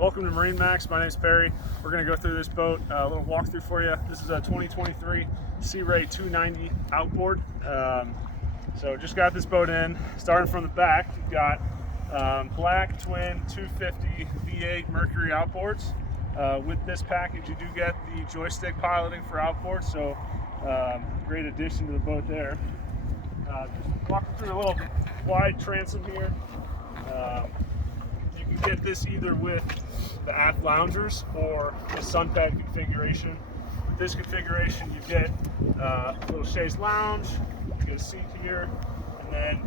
Welcome to MarineMax. My name is Perry. We're going to go through this boat, a little walkthrough for you. This is a 2023 Sea Ray 290 Outboard. So just got this boat in. Starting from the back, you've got black twin 250 V8 Mercury outboards. With this package, you do get the joystick piloting for outboard, so great addition to the boat there. Just walking through a little wide transom here. You can get this either with the aft loungers or the sunbed configuration. With this configuration, you get a little chaise lounge, you get a seat here, and then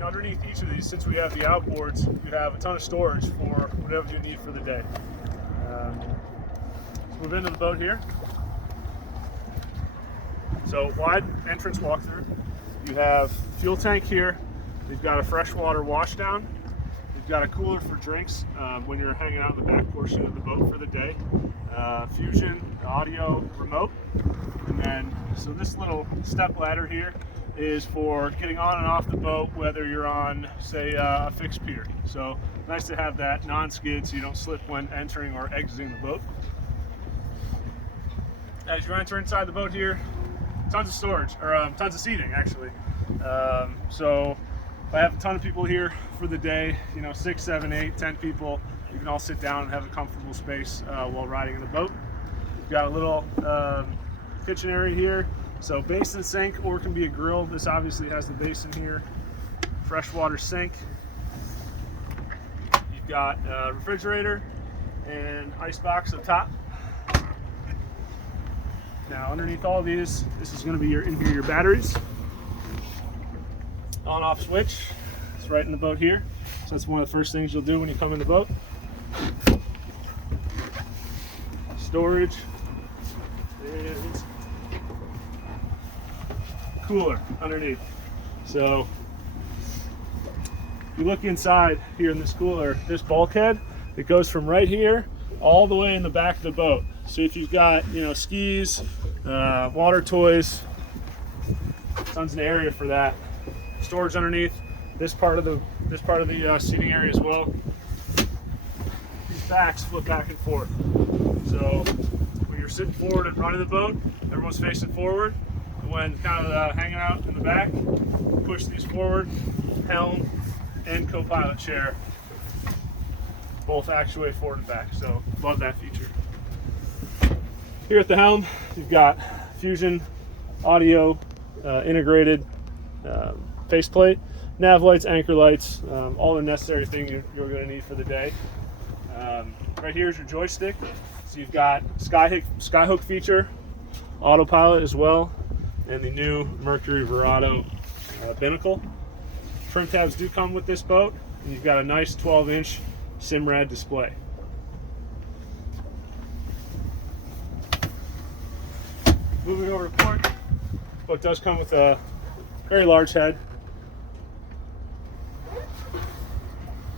underneath each of these, since we have the outboards, you have a ton of storage for whatever you need for the day. Let's move into the boat here. So wide entrance walkthrough. You have fuel tank here. You've got a freshwater wash down. You've got a cooler for drinks when you're hanging out in the back portion of the boat for the day. Fusion audio remote. And then, so this little step ladder here is for getting on and off the boat, whether you're on, say, a fixed pier. So nice to have that non-skid so you don't slip when entering or exiting the boat. As you enter inside the boat here, tons of storage, or tons of seating actually. So if I have a ton of people here for the day, 6, 7, 8, 10 people, you can all sit down and have a comfortable space while riding in the boat. You've got a little kitchen area here. So basin sink, or it can be a grill. This obviously has the basin here. Freshwater sink. You've got a refrigerator and ice box up top. Now underneath all of these, this is going to be your batteries. On-off switch. It's right in the boat here. So that's one of the first things you'll do when you come in the boat. Storage. And cooler underneath. So if you look inside here in this cooler, this bulkhead, it goes from right here all the way in the back of the boat. So if you've got skis, water toys, tons of area for that. Storage underneath this part of the seating area as well. These backs flip back and forth. So when you're sitting forward and running the boat, everyone's facing forward. When kind of hanging out in the back, push these forward, helm and co-pilot chair both actuate forward and back. So love that feature. Here at the helm, you've got Fusion audio integrated faceplate, nav lights, anchor lights, all the necessary things you're going to need for the day. Right here is your joystick. So you've got skyhook feature, autopilot as well, and the new Mercury Verado binnacle. Trim tabs do come with this boat, and you've got a nice 12-inch Simrad display. Moving over to port, boat does come with a very large head.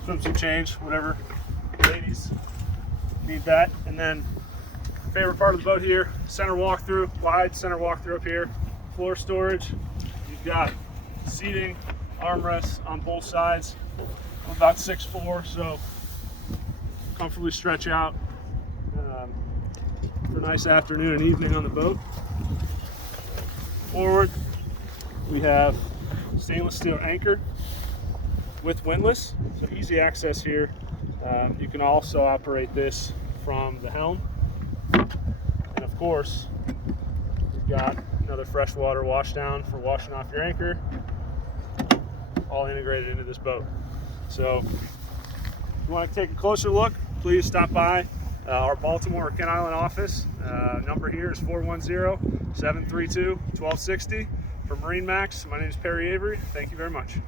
Swimsuit change, whatever ladies need that. And then favorite part of the boat here, center walkthrough, wide center walkthrough up here, floor storage. You've got seating, armrests on both sides. I'm about 6'4", so comfortably stretch out for a nice afternoon and evening on the boat. Forward, we have stainless steel anchor with windlass, so easy access here. You can also operate this from the helm. And of course, you've got another freshwater wash down for washing off your anchor, all integrated into this boat. So if you want to take a closer look, please stop by our Baltimore or Kent Island office. Number here is 410-732-1260. For MarineMax, my name is Perry Avery. Thank you very much.